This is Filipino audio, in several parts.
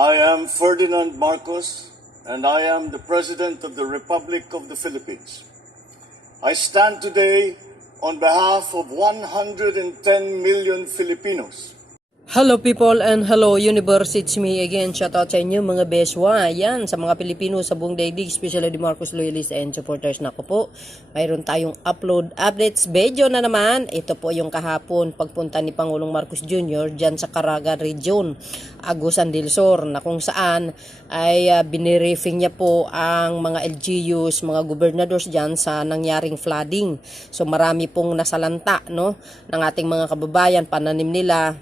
I am Ferdinand Marcos, and I am the President of the Republic of the Philippines. I stand today on behalf of 110 million Filipinos. Hello people and hello universe, it's me again. Shoutout sa inyo mga beswa. Yan, sa mga Pilipino sa buong daigdig, especially the Marcos loyalists and supporters na ko po. Mayroon tayong upload updates video na naman. Ito po yung kahapon pagpunta ni Pangulong Marcos Jr. dyan sa Caraga Region, Agusan del Sur, na kung saan ay biniriefing niya po ang mga LGUs, mga gobernadors dyan sa nangyaring flooding. So marami pong nasalanta, no, ng ating mga kababayan, pananim nila,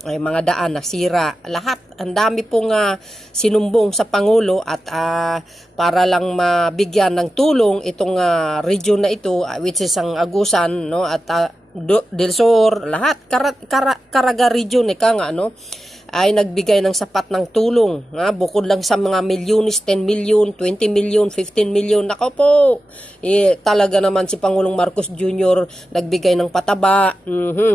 ay mga daan nasira, lahat. Ang dami pong sinumbong sa Pangulo at para lang mabigyan ng tulong itong region na ito, which is ang Agusan, no, at del Sur, lahat Caraga region nga, no, ay nagbigay ng sapat ng tulong, bukod lang sa mga milyones, 10 million, 20 million, 15 million. Nako po, talaga naman si Pangulong Marcos Jr. nagbigay ng pataba,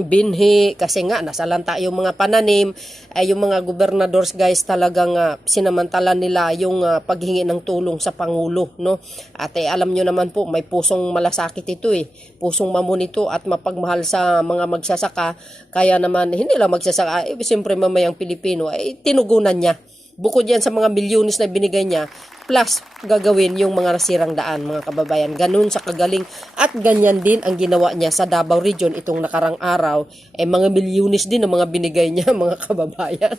binhi, kasi nga nasalanta yung mga pananim. Yung mga gobernadors guys, talagang sinamantala nila yung paghingi ng tulong sa Pangulo, no? At alam nyo naman po, may pusong malasakit ito, pusong mamunito at mapagmahal sa mga magsasaka. Kaya naman hindi lang magsasaka, siyempre mamayang Pilipino ay tinugunan niya. Bukod yan sa mga milyones na binigay niya, plus gagawin yung mga nasirang daan, mga kababayan. Ganun sa kagaling. At ganyan din ang ginawa niya sa Davao Region itong nakarang araw. Mga milyones din ang mga binigay niya, mga kababayan.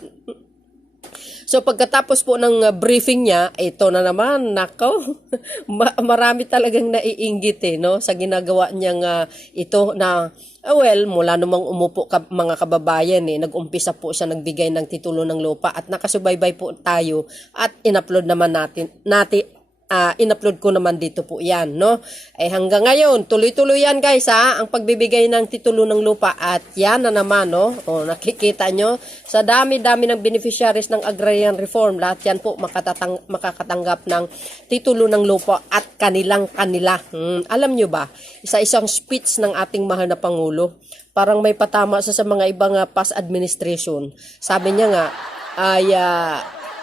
So pagkatapos po ng briefing niya, ito na naman, nako, marami talagang naiinggit no, sa ginagawa niyang ito na, well, mula namang umupo mga kababayan nag-umpisa po siya nagbigay ng titulo ng lupa at nakasubaybay po tayo at in-upload naman in-upload ko naman dito po yan, no? Hanggang ngayon, tuloy-tuloy yan guys ang pagbibigay ng titulo ng lupa at yan na naman, no? Nakikita nyo, sa dami-dami ng beneficiaries ng agrarian reform, lahat yan po makakatanggap ng titulo ng lupa at kanila. Alam nyo ba, isa-isang speech ng ating mahal na Pangulo, parang may patama sa mga ibang past administration. Sabi niya nga, ay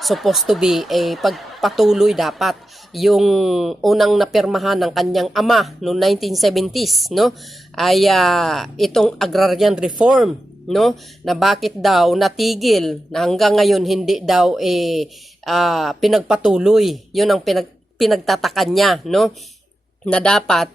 supposed to be pagpatuloy dapat yung unang napirmahan ng kanyang ama noong 1970s, no, ay itong agrarian reform, no, na bakit daw natigil na hanggang ngayon hindi daw pinagpatuloy. Yun ang pinagtatakan niya, no, na dapat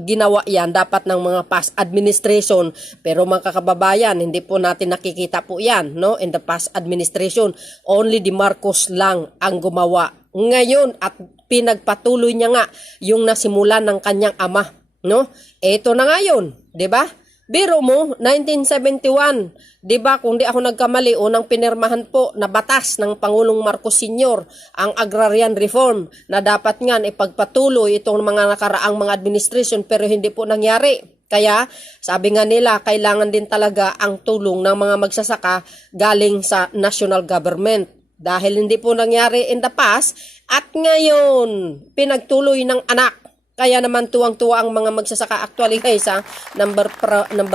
ginawa yan dapat ng mga past administration, pero mga kababayan, hindi po natin nakikita po yan, no, in the past administration. Only the Marcos lang ang gumawa ngayon at pinagpatuloy niya nga yung nasimulan ng kanyang ama, no? Ito na nga yun, 'di ba? Biro mo 1971, 'di ba? Kung di ako nagkamali, unang pinirmahan po na batas ng Pangulong Marcos Sr. ang agrarian reform na dapat nga ipagpatuloy itong mga nakaraang mga administration, pero hindi po nangyari. Kaya sabi nga nila, kailangan din talaga ang tulong ng mga magsasaka galing sa national government. Dahil hindi po nangyari in the past at ngayon pinagtuloy ng anak. Kaya naman tuwang-tuwa ang mga magsasaka. Actually guys, number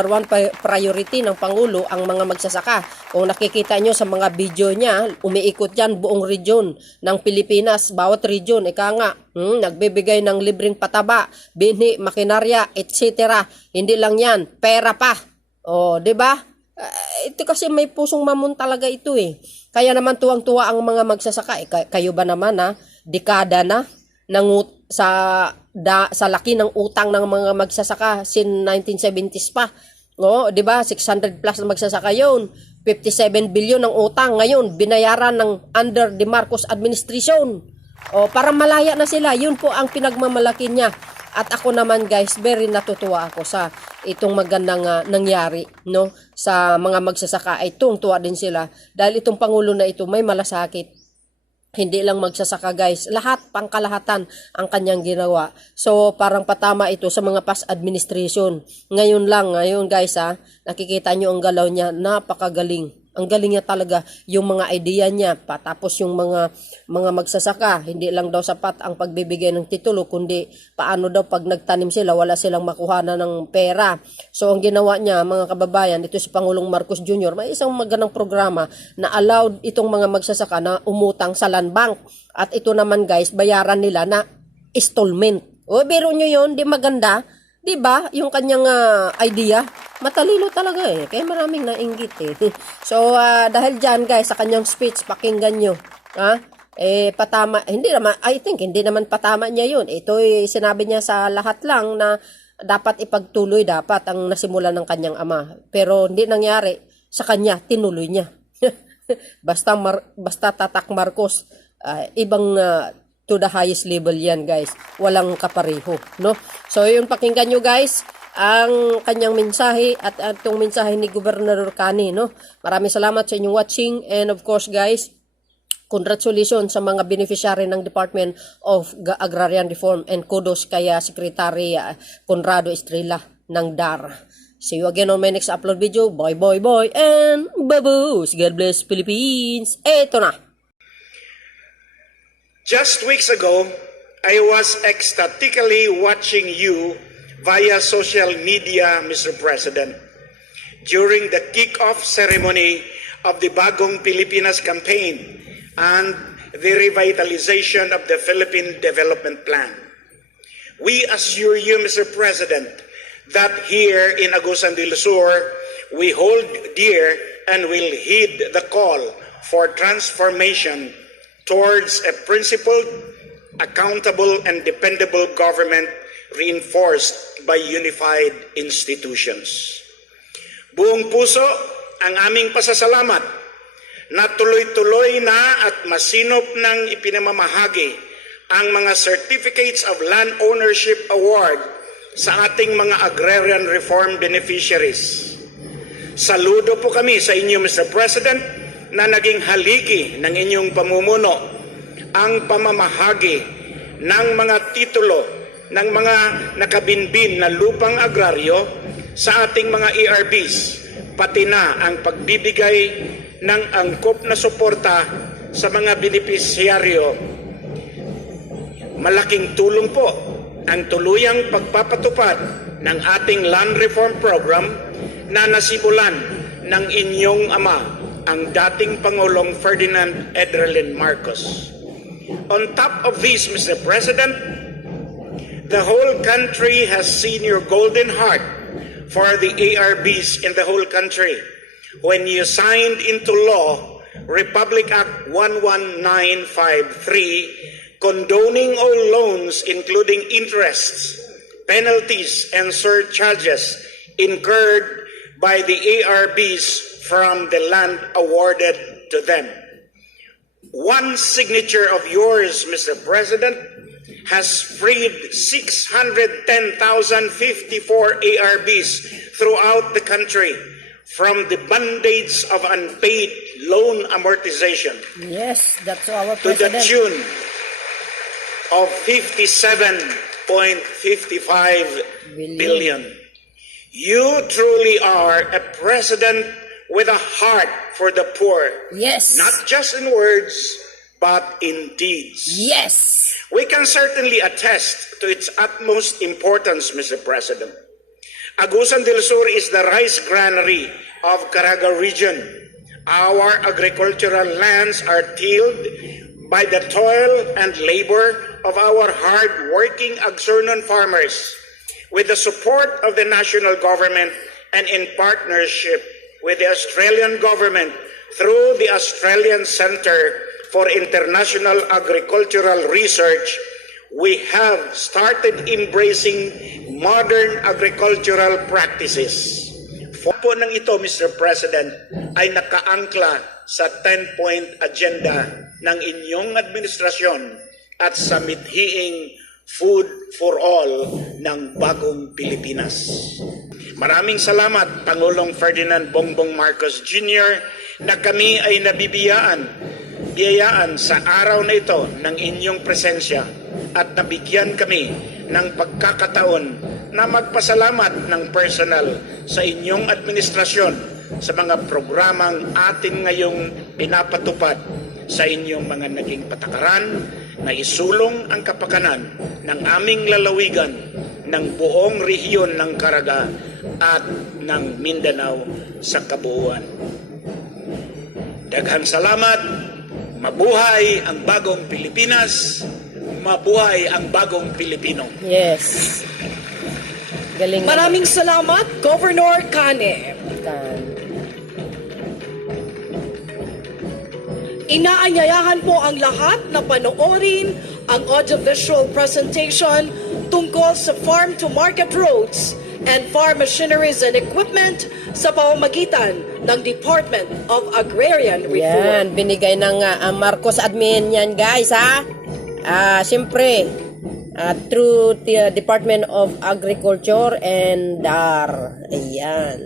one priority ng Pangulo ang mga magsasaka. Kung nakikita nyo sa mga video niya, umiikot yan buong region ng Pilipinas. Bawat region, nagbibigay ng libreng pataba, binhi, makinarya, etc. Hindi lang yan, pera pa. O, di ba? Ito kasi may pusong mamon talaga ito Kaya naman tuwang-tuwa ang mga magsasaka. Kayo ba naman dekada na sa laki ng utang ng mga magsasaka sin 1970s pa. 'Di ba? 600 plus na magsasaka 'yon. 57 billion ang utang ngayon binayaran ng under the Marcos administration. Para malaya na sila. Yun po ang pinagmamalaki niya. At ako naman guys, very natutuwa ako sa itong magandang nangyari, no, sa mga magsasaka. Ay tuwa din sila dahil itong Pangulo na ito may malasakit. Hindi lang magsasaka guys, lahat, pangkalahatan ang kanyang ginawa. So parang patama ito sa mga past administration. Ngayon guys nakikita nyo ang galaw niya, napakagaling. Ang galing niya talaga, yung mga idea niya, tapos yung mga magsasaka, hindi lang daw sapat ang pagbibigay ng titulo, kundi paano daw pag nagtanim sila, wala silang makuha ng pera. So ang ginawa niya, mga kababayan, ito si Pangulong Marcos Jr., may isang magandang programa na allowed itong mga magsasaka na umutang sa land bank. At ito naman guys, bayaran nila na installment. O, biro nyo yun, di maganda? Di ba? Yung kanyang idea. Matalino talaga eh. Kaya maraming nainggit eh. So, dahil dyan guys, sa kanyang speech, pakinggan nyo. Patama, hindi naman, I think, hindi naman patama niya yun. Ito sinabi niya sa lahat lang na dapat ipagtuloy dapat ang nasimula ng kanyang ama. Pero hindi nangyari. Sa kanya, tinuloy niya. Basta Tatak Marcos, ibang to the highest level yan guys. Walang kapareho. No? So, yun pakinggan nyo guys. Ang kanyang mensahe at itong mensahe ni Gobernador Kani, no? Maraming salamat sa inyong watching and of course guys, congratulations sa mga beneficiary ng Department of Agrarian Reform and kudos kaya Secretary Conrado Estrella ng DAR. See you again on my next upload video. Bye and baboos. God bless Philippines. Eto na. Just weeks ago, I was ecstatically watching you via social media, Mr. President, during the kick-off ceremony of the Bagong Pilipinas campaign and the revitalization of the Philippine Development Plan. We assure you, Mr. President, that here in Agusan del Sur, we hold dear and will heed the call for transformation towards a principled, accountable, and dependable government reinforced by unified institutions. Buong puso ang aming pasasalamat na tuloy-tuloy na at masinop ng ipinamamahagi ang mga Certificates of Land Ownership Award sa ating mga agrarian reform beneficiaries. Saludo po kami sa inyo, Mr. President, na naging haligi ng inyong pamumuno ang pamamahagi ng mga titulo ng mga nakabinbin na lupang agraryo sa ating mga ERBs, pati na ang pagbibigay ng angkop na suporta sa mga benepisyaryo. Malaking tulong po ang tuluyang pagpapatupad ng ating land reform program na nasimulan ng inyong ama, ang dating Pangulong Ferdinand Edrelin Marcos. On top of this, Mr. President, the whole country has seen your golden heart for the ARBs in the whole country when you signed into law Republic Act 11953, condoning all loans including interests, penalties, and surcharges incurred by the ARBs from the land awarded to them. One signature of yours, Mr. President, has freed 610,054 ARBs throughout the country from the bondage of unpaid loan amortization. Yes, that's our to the president. tune of 57.55 billion. You truly are a president with a heart for the poor. Yes. Not just in words, but in deeds. Yes. We can certainly attest to its utmost importance, Mr. President. Agusan del Sur is the rice granary of Caraga region. Our agricultural lands are tilled by the toil and labor of our hard-working Agsurnon farmers. With the support of the national government and in partnership with the Australian government through the Australian Centre for International Agricultural Research, we have started embracing modern agricultural practices. Po ng ito, Mr. President, ay nakaangkla sa 10-point agenda ng inyong administrasyon at sa mithiing Food for All ng Bagong Pilipinas. Maraming salamat, Pangulong Ferdinand Bongbong Marcos Jr., na kami ay biyayaan sa araw na ito ng inyong presensya at nabigyan kami ng pagkakataon na magpasalamat ng personal sa inyong administrasyon sa mga programang atin ngayong pinapatupad sa inyong mga naging patakaran na isulong ang kapakanan ng aming lalawigan ng buong rehiyon ng Caraga at ng Mindanao sa kabuuan. Daghang salamat, mabuhay ang bagong Pilipinas, mabuhay ang bagong Pilipino. Yes. Galing naman. Maraming salamat, Governor Cane. Inaanyayahan po ang lahat na panoorin ang audiovisual presentation tungkol sa farm-to-market roads and farm machineries and equipment sa pamamagitan ng Department of Agrarian Reform. Yan, binigay ng Marcos admin yan guys ha. Siyempre, through the Department of Agriculture and DAR. Ayan.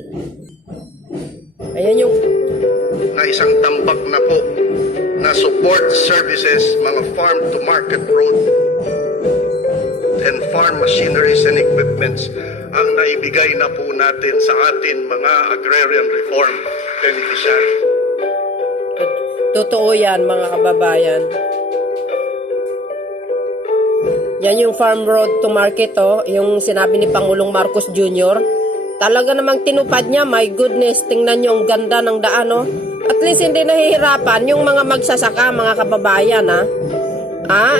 Ayan yung na isang tambak na po na support services, mga farm-to-market road and farm machineries and equipments ang naibigay na po natin sa atin mga agrarian reform beneficiaries. totoo yan mga kababayan. Yan yung farm road to market yung sinabi ni Pangulong Marcos Jr. Talaga namang tinupad niya, my goodness, tingnan nyo ang ganda ng daan At least hindi nahihirapan yung mga magsasaka, mga kababayan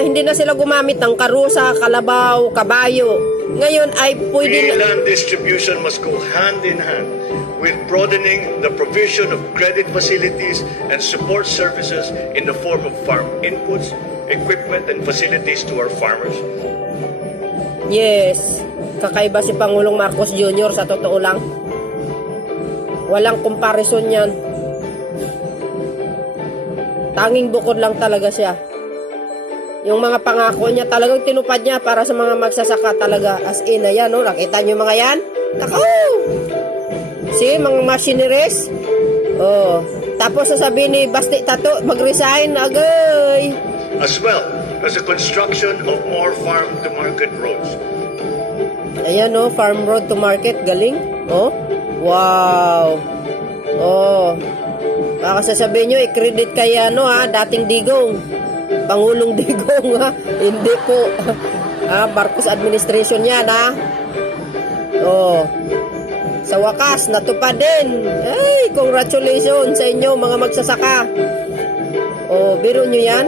hindi na sila gumamit ng karusa, kalabaw, kabayo. Ngayon ay pwede Free land distribution must go hand in hand with broadening the provision of credit facilities and support services in the form of farm inputs, equipment, and facilities to our farmers. Yes, kakaiba si Pangulong Marcos Jr. sa totoo lang. Walang comparison yan. Tanging bukod lang talaga siya. Yung mga pangako niya talagang tinupad niya para sa mga magsasaka talaga. As in, ayan nakita niyo mga yan? Tako! See, mga machineries. Tapos sasabihin ni Basti Tato, mag-resign agay. As well as the construction of more farm-to-market roads. Ayan farm road to market, galing. Wow. Baka sasabihin nyo, i-credit kaya dating digong. Pangulong Digong Hindi po. Marcos administration yan Sa wakas, natupad din. Ay, congratulations sa inyo mga magsasaka. Biro nyo yan.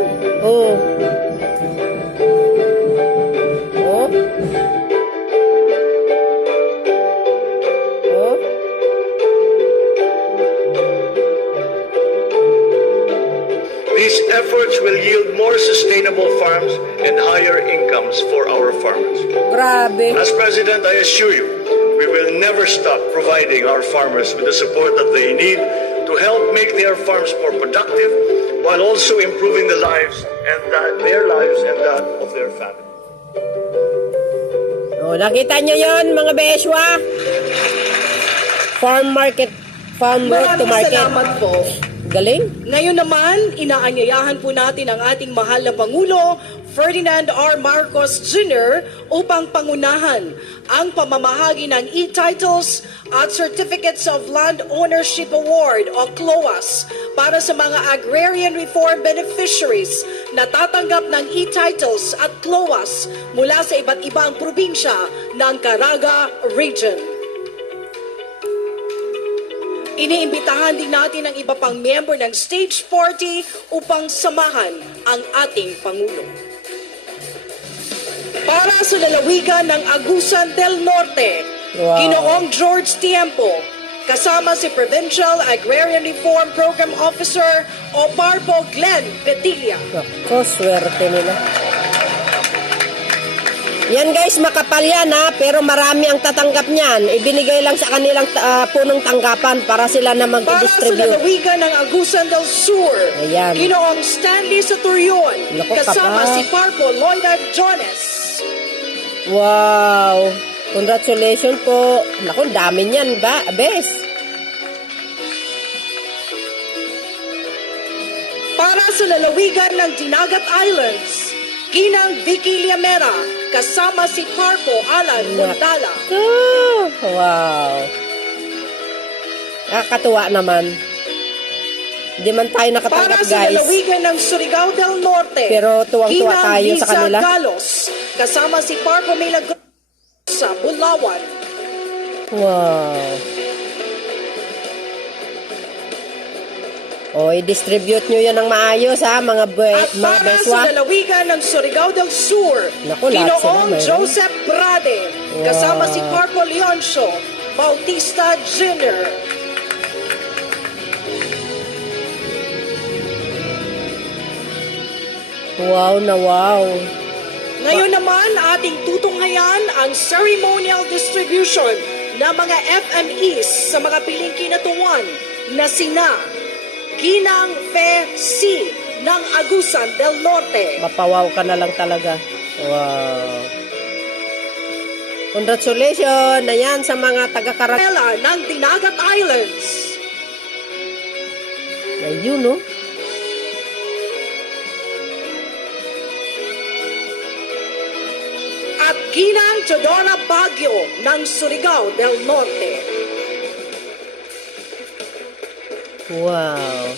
These efforts will yield more sustainable farms and higher incomes for our farmers. Grabe. As President, I assure you, we will never stop providing our farmers with the support that they need to help make their farms more productive while also improving the lives and their lives and that of their family. Nakita nyo yun mga beswa? Farm road to Maraming market. salamat po. Galing. Ngayon naman, inaanyayahan po natin ang ating mahal na Pangulo, Ferdinand R. Marcos Jr. upang pangunahan ang pamamahagi ng e-titles at Certificates of Land Ownership Award o CLOAS para sa mga agrarian reform beneficiaries na tatanggap ng e-titles at CLOAS mula sa iba't ibang probinsya ng Caraga Region. Iniimbitahan din natin ang iba pang member ng stage party upang samahan ang ating Pangulo. Para sa lalawigan ng Agusan del Norte, Wow. Ginoong George Tiempo, kasama si Provincial Agrarian Reform Program Officer o PARPO Glenn Petilla. Ako, swerte nila. Yan guys, makapal yan pero marami ang tatanggap niyan. Ibinigay lang sa kanilang punong tanggapan para sila na Para sa mag-distribute. lalawigan ng Agusan del Sur, Ayan. Ginoong Stanley Saturion, Naku, kasama kapal. si PARPO Loida Jones. Wow! Congratulations po. Naku, dami niyan ba? Bes. Para sa lalawigan ng Dinagat Islands, Ginang Vicky Liamera, kasama si Parpo Alan Mundala. Wow! Nakakatuwa naman. Hindi man tayo nakatanggap, Para sa guys. lalawigan ng Surigao del Norte, Pero tuwang-tuwa Ginang tayo sa Liza kanila. Galos, kasama si Parco Milagros sa Bulawan. Wow. O, i-distribute nyo yan ng maayos, ha, mga At mga para beswa. sa lalawigan ng Surigao del Sur, Naku, lahat sila Ginoong mayroon. Joseph Brade, kasama si Wow. Parco Leoncio Bautista Jr. Wow na wow. Ngayon naman, ating tutunghayan ang ceremonial distribution ng mga FMEs sa mga piling kinatuan na sina Ginang Fe C. ng Agusan del Norte, Mapawaw ka na lang talaga. Wow. Congratulations na yan sa mga taga-Karag. Ella ng Dinagat Islands, Ayun, no? at Ginang Teodora Baguio ng Surigao del Norte. Wow.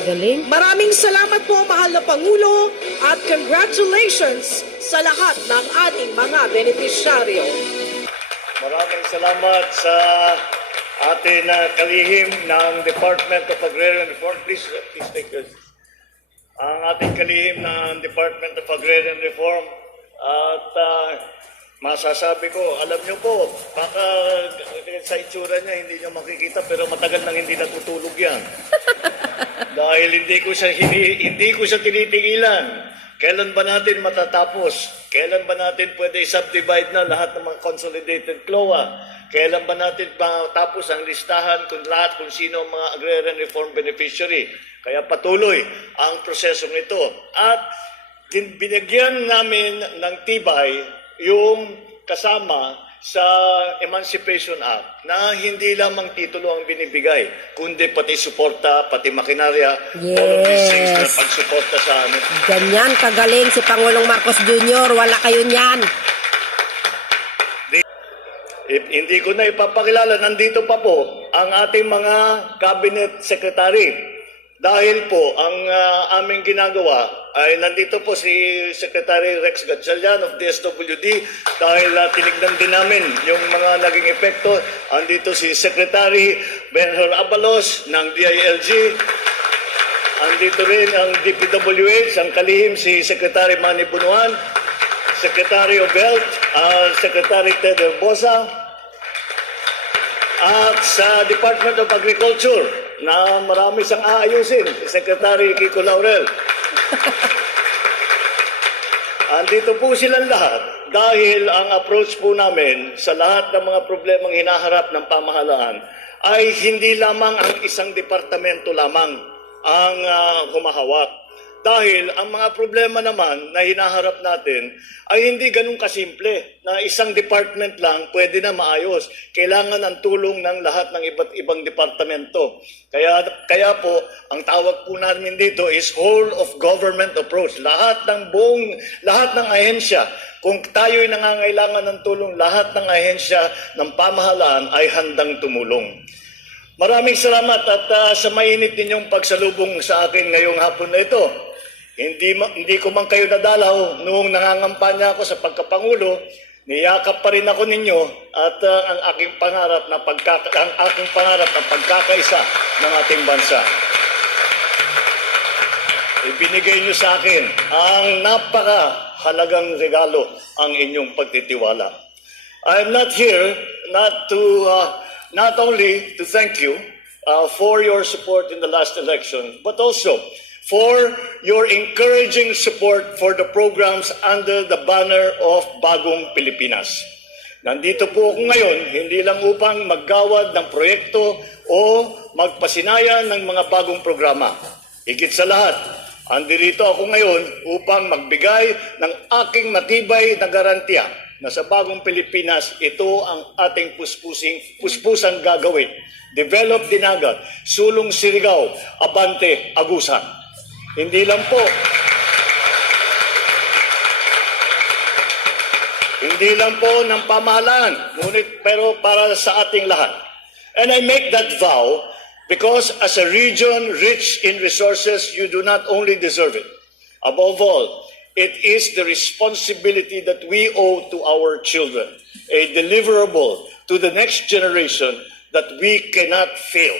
Galing. Maraming salamat po, mahal na Pangulo, at congratulations sa lahat ng ating mga benepisyaryo. Maraming salamat sa ating kalihim ng Department of Agrarian Reform. Please take this. Ang ating kalihim ng Department of Agrarian Reform. At masasabi ko, alam nyo po, baka sa itsura niya hindi nyo makikita pero matagal nang hindi natutulog yan. Dahil hindi ko siya tinitigilan. Kailan ba natin matatapos? Kailan ba natin pwede subdivide na lahat ng mga consolidated CLOA? Kailan ba natin matapos ang listahan kung sino ang mga agrarian reform beneficiary? Kaya patuloy ang prosesong ito. At binigyan namin ng tibay yung kasama sa Emancipation Act na hindi lamang titulo ang binibigay, kundi pati suporta, pati makinarya, all of these things na Yes. pagsuporta sa amin. Ganyan kagaling si Pangulong Marcos Jr. Wala kayo niyan. Hindi ko na ipapakilala, nandito pa po ang ating mga cabinet secretary. Dahil po ang aming ginagawa ay nandito po si Secretary Rex Gatchalian of DSWD dahil tinignan din namin yung mga naging epekto. Andito si Secretary Benhur Abalos ng DILG. Andito rin ang DPWH, ang kalihim si Secretary Manny Bunuan, Secretary of Health, Secretary Ted Herbosa, at sa Department of Agriculture na marami siyang aayusin, Secretary Kiko Laurel. Andito po silang lahat dahil ang approach po namin sa lahat ng mga problemang hinaharap ng pamahalaan ay hindi lamang ang isang departamento lamang ang humahawak. Dahil ang mga problema naman na hinaharap natin ay hindi ganun kasimple na isang department lang pwede na maayos. Kailangan ang tulong ng lahat ng iba't ibang departamento. Kaya po, ang tawag po namin dito is whole of government approach. Lahat ng ahensya, kung tayo'y nangangailangan ng tulong, lahat ng ahensya ng pamahalaan ay handang tumulong. Maraming salamat at sa mainit ninyong pagsalubong sa akin ngayong hapon na ito. Hindi ko man kayo nadalaw noong nangangampanya ako sa pagkapangulo, niyakap pa rin ako ninyo at ang aking pangarap na pagkakaisa ng ating bansa. Ibinigay niyo sa akin ang napakahalagang regalo, ang inyong pagtitiwala. I'm not here not only to thank you for your support in the last election, but also for your encouraging support for the programs under the banner of Bagong Pilipinas. Nandito po ako ngayon, hindi lang upang maggawad ng proyekto o magpasinaya ng mga bagong programa. Higit sa lahat, andirito ako ngayon upang magbigay ng aking matibay na garantiya na sa Bagong Pilipinas, ito ang ating puspusang gagawin. Develop Dinagat, Sulong Surigao, Abante Agusan. Hindi lang hindi lang po ng pamahalaan, ngunit pero para sa ating lahat. And I make that vow because as a region rich in resources, you do not only deserve it. Above all, it is the responsibility that we owe to our children, a deliverable to the next generation that we cannot fail.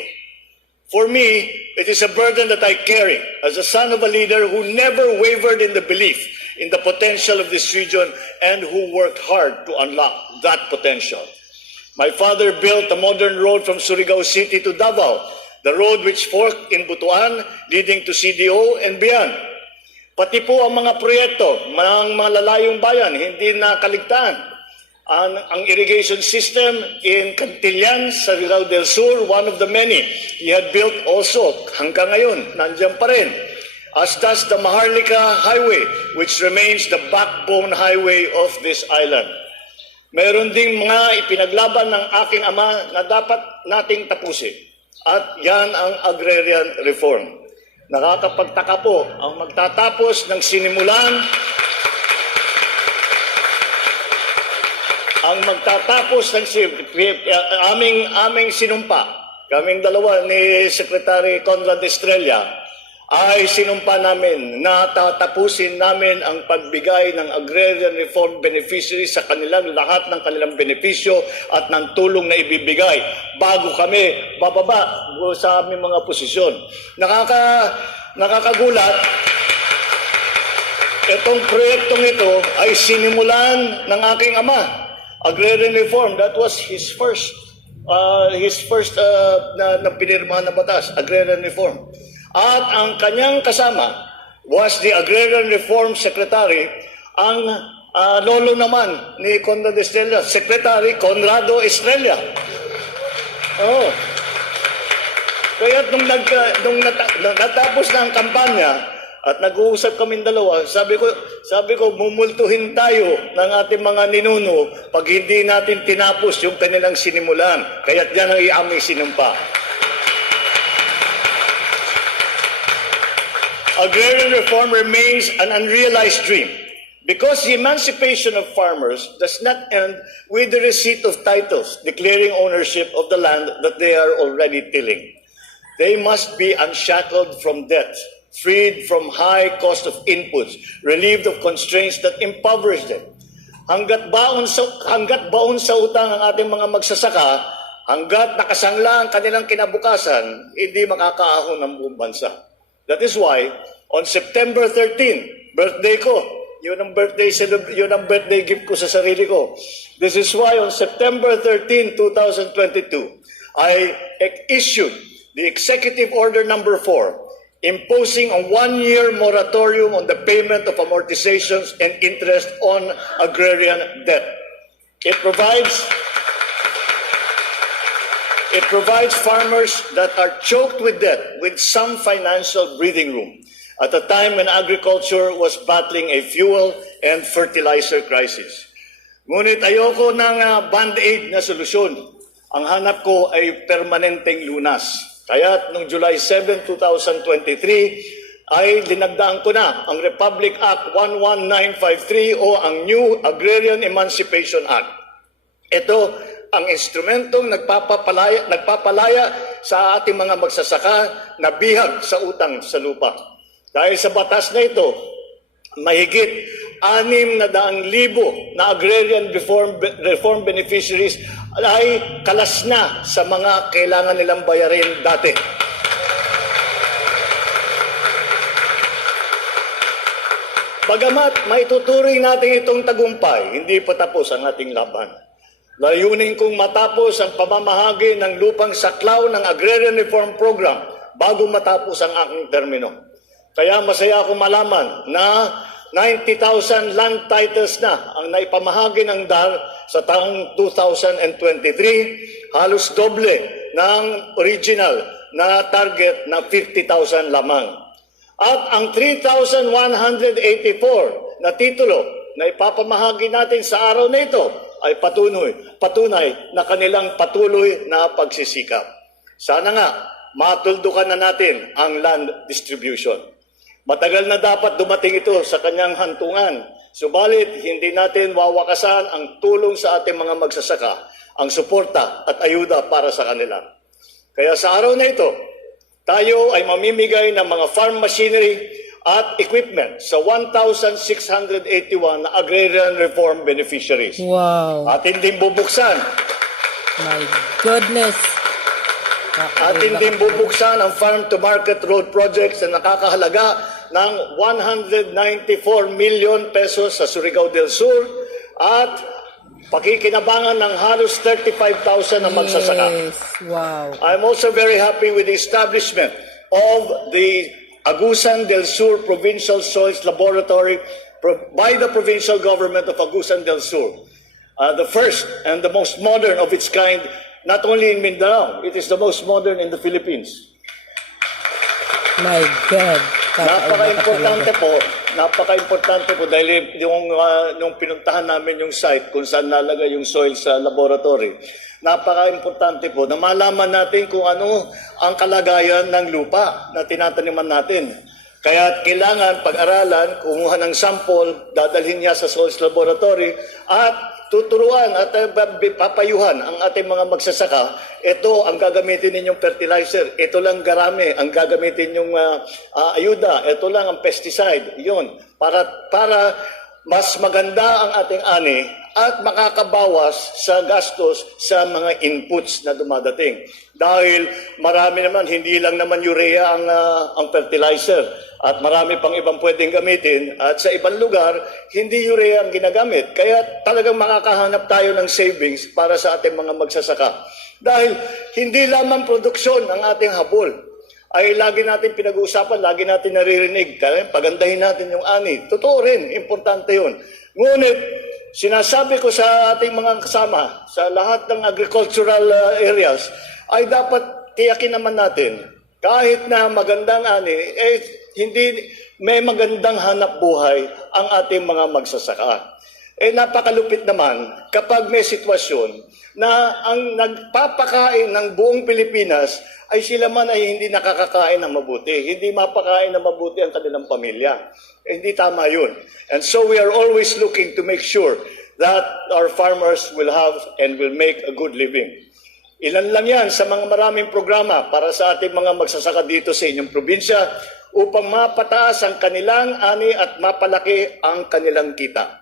For me, it is a burden that I carry as a son of a leader who never wavered in the belief in the potential of this region and who worked hard to unlock that potential. My father built a modern road from Surigao City to Davao, the road which forked in Butuan, leading to CDO and beyond. Pati po ang mga proyekto ng mga lalayong bayan, hindi nakaligtaan. Ang irrigation system in Cantillan sa Rizal del Sur, one of the many he had built also hanggang ngayon, nandiyan pa rin. As does the Maharlika Highway, which remains the backbone highway of this island. Meron ding mga ipinaglaban ng aking ama na dapat nating tapusin. At yan ang agrarian reform. Nakakapagtaka po ang magtatapos ng sinimulan aming sinumpa, kaming dalawa ni Secretary Conrad Estrella, ay sinumpa namin na tatapusin namin ang pagbigay ng agrarian reform beneficiaries sa kanilang lahat ng kanilang benepisyo at ng tulong na ibibigay bago kami bababa sa aming mga posisyon. Nakakagulat, itong proyektong ito ay sinimulan ng aking ama. Agrarian reform, that was his first na pinirmahan na batas, agrarian reform. At ang kanyang kasama was the agrarian reform secretary, ang lolo naman ni Conrad Estrella, Secretary Conrado Estrella. Oh. Kaya nung natapos na ang kampanya, at nag-uusap kaming dalawa, sabi ko, mumultuhin tayo ng ating mga ninuno pag hindi natin tinapos yung kanilang sinimulan. Kaya't yan ang aming sinumpa. Agrarian reform remains an unrealized dream because the emancipation of farmers does not end with the receipt of titles declaring ownership of the land that they are already tilling. They must be unshackled from debt, freed from high cost of inputs, relieved of constraints that impoverish them. Hanggat baon sa utang ang ating mga magsasaka, hanggat nakasangla ang kanilang kinabukasan, hindi makakaahon ng buong bansa. That is why, on September 13, birthday ko, yun ang birthday gift ko sa sarili ko. This is why on September 13, 2022, I issued the Executive Order Number 4, imposing a 1-year moratorium on the payment of amortizations and interest on agrarian debt. It provides farmers that are choked with debt with some financial breathing room at a time when agriculture was battling a fuel and fertilizer crisis. Ngunit ayoko ng band-aid na solusyon. Ang hanap ko ay permanenteng lunas. Kaya noong July 7, 2023, ay dinagdaan ko na ang Republic Act 11953 o ang New Agrarian Emancipation Act. Ito ang instrumentong nagpapalaya sa ating mga magsasaka na bihag sa utang sa lupa. Dahil sa batas na ito, mahigit 600,000 na agrarian reform beneficiaries ay kalas na sa mga kailangan nilang bayarin dati. Bagamat maituturing natin itong tagumpay, hindi pa tapos ang ating laban. Layunin kong matapos ang pamamahagi ng lupang saklaw ng Agrarian Reform Program bago matapos ang aking termino. Kaya masaya akong malaman na 90,000 land titles na ang naipamahagi ng DAR sa taong 2023, halos doble ng original na target na 50,000 lamang. At ang 3,184 na titulo na ipapamahagi natin sa araw na ito ay patunay na kanilang patuloy na pagsisikap. Sana nga, matuldukan na natin ang land distribution. Matagal na dapat dumating ito sa kanyang hantungan Subalit, hindi natin wawakasan ang tulong sa ating mga magsasaka, ang suporta at ayuda para sa kanila. Kaya sa araw na ito, tayo ay mamimigay ng mga farm machinery at equipment sa 1,681 na agrarian reform beneficiaries. Wow. Atin din bubuksan My goodness. Atin din bubuksan ang farm-to-market road projects na nakakahalaga ng 194 million pesos sa Surigao del Sur at pakikinabangan ng halos 35,000 na magsasaka. Yes. Wow. I'm also very happy with the establishment of the Agusan del Sur Provincial Soils Laboratory by the provincial government of Agusan del Sur. The first and the most modern of its kind, not only in Mindanao, it is the most modern in the Philippines. My God. Napaka-importante po dahil yung pinuntahan namin yung site kung saan nalagay yung soil sa laboratory. Napaka-importante po na malaman natin kung ano ang kalagayan ng lupa na tinataniman natin. Kaya kailangan pag-aralan, kumuha ng sample, dadalhin niya sa soils laboratory at tuturuan at papayuhan ang ating mga magsasaka. Ito ang gagamitin ninyong fertilizer. Ito lang garami ang gagamitin ninyong ayuda. Ito lang ang pesticide. Yun. Para mas maganda ang ating ani at makakabawas sa gastos sa mga inputs na dumadating. Dahil marami naman, hindi lang naman urea ang fertilizer at marami pang ibang pwedeng gamitin at sa ibang lugar, hindi urea ang ginagamit. Kaya talagang makakahanap tayo ng savings para sa ating mga magsasaka. Dahil hindi lamang produksyon ang ating habol. Ay lagi natin pinag-uusapan, lagi natin naririnig. Kaya pagandahin natin yung ani. Totoo rin, importante yun. Ngunit, sinasabi ko sa ating mga kasama, sa lahat ng agricultural areas, ay dapat tiyakin naman natin, kahit na magandang ani, hindi may magandang hanap buhay ang ating mga magsasaka. Napakalupit naman kapag may sitwasyon na ang nagpapakain ng buong Pilipinas ay sila man ay hindi nakakakain ng mabuti, hindi mapakain ng mabuti ang kanilang pamilya. Hindi tama yun. And so we are always looking to make sure that our farmers will have and will make a good living. Ilan lang yan sa mga maraming programa para sa ating mga magsasaka dito sa inyong probinsya upang mapataas ang kanilang ani at mapalaki ang kanilang kita.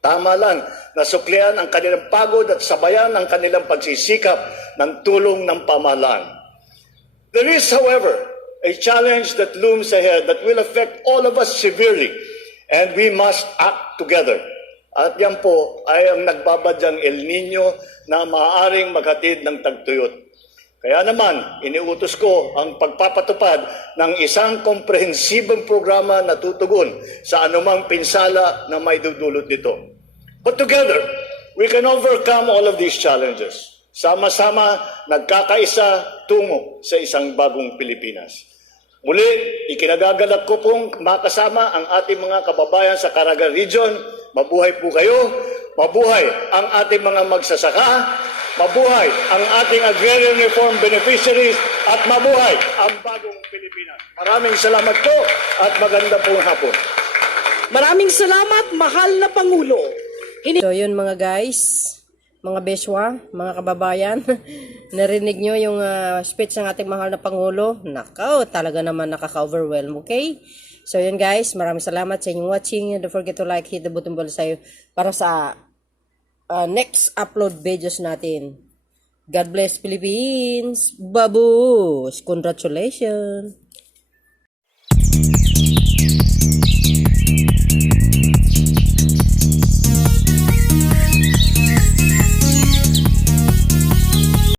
Tama lang na suklian ang kanilang pagod at sabayan ang kanilang pagsisikap ng tulong ng pamahalaan. There is, however, a challenge that looms ahead that will affect all of us severely, and we must act together. At yan po ay ang nagbabadyang El Nino na maaaring maghatid ng tagtuyot. Kaya naman, iniutos ko ang pagpapatupad ng isang komprehensibong programa na tutugon sa anumang pinsala na may dudulot nito. But together, we can overcome all of these challenges. Sama-sama, nagkakaisa tungo sa isang bagong Pilipinas. Muli, ikinagagalak ko pong makasama ang ating mga kababayan sa Caraga Region. Mabuhay po kayo, mabuhay ang ating mga magsasaka, mabuhay ang ating agrarian reform beneficiaries, at mabuhay ang bagong Pilipinas. Maraming salamat po at maganda pong hapon. Maraming salamat, mahal na Pangulo. So yun mga guys, mga beswa, mga kababayan, narinig nyo yung speech ng ating mahal na Pangulo. Nakaw, talaga naman nakaka-overwhelm, okay? So yun guys, maraming salamat sa inyong watching. Don't forget to like, hit the button bell sa'yo para sa next upload videos natin. God bless Philippines! Babus! Congratulations!